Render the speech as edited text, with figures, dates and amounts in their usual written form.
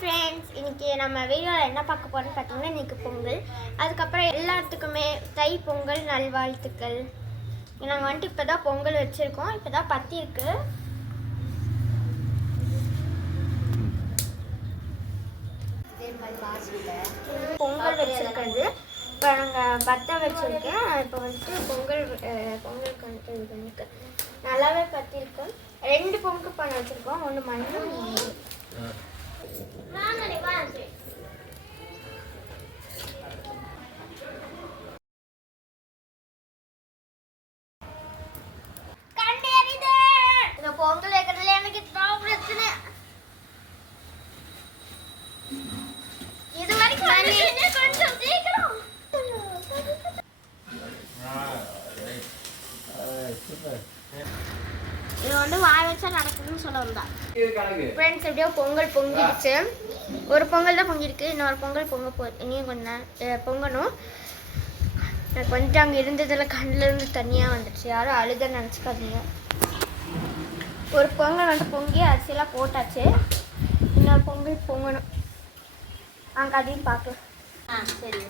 Friends, இன்றைக்கி நம்ம வீடியோவில் என்ன பார்க்க போகிறோம்னு பார்த்தீங்கன்னா, இன்றைக்கி பொங்கல். அதுக்கப்புறம் எல்லாத்துக்குமே தை பொங்கல் நல்வாழ்த்துக்கள். நாங்கள் வந்துட்டு இப்போ தான் பொங்கல் வச்சுருக்கோம். இப்போ தான் பற்றி இருக்குது. பொங்கல் வச்சுருக்கிறது இப்போ நாங்கள் பற்ற வச்சுருக்கேன். இப்போ வந்துட்டு பொங்கலுக்கு வந்துட்டு இது பண்ணிருக்கு நல்லாவே பற்றிருக்கு. 2 பொங்கல் பண்ண வச்சுருக்கோம். 1 மண்ணு இந்த பொங்கல் வைக்கிறதுல எனக்கு பிரச்சனை. இது வரைக்கும் கொஞ்சம் சீக்கிரம் இது வந்து வாய் வச்சா நடக்குதுன்னு சொல்ல வந்தா ஃப்ரெண்ட்ஸ். எப்படியோ பொங்கல் பொங்கிடுச்சு. ஒரு பொங்கல் தான் பொங்கிருக்கு. இன்னொரு பொங்கல் பொங்க இனியும் கொஞ்சம் பொங்கணும். எனக்கு வந்துட்டு அங்கே இருந்ததில் கண்ணிலேருந்து தண்ணியாக வந்துடுச்சு. யாரும் அழுத நினச்சிக்காதீங்க. ஒரு பொங்கல் வந்து பொங்கி அரிசியெல்லாம் போட்டாச்சு. இன்னொரு பொங்கல் பொங்கணும். அங்கே அதையும் பார்க்கலாம். சரி.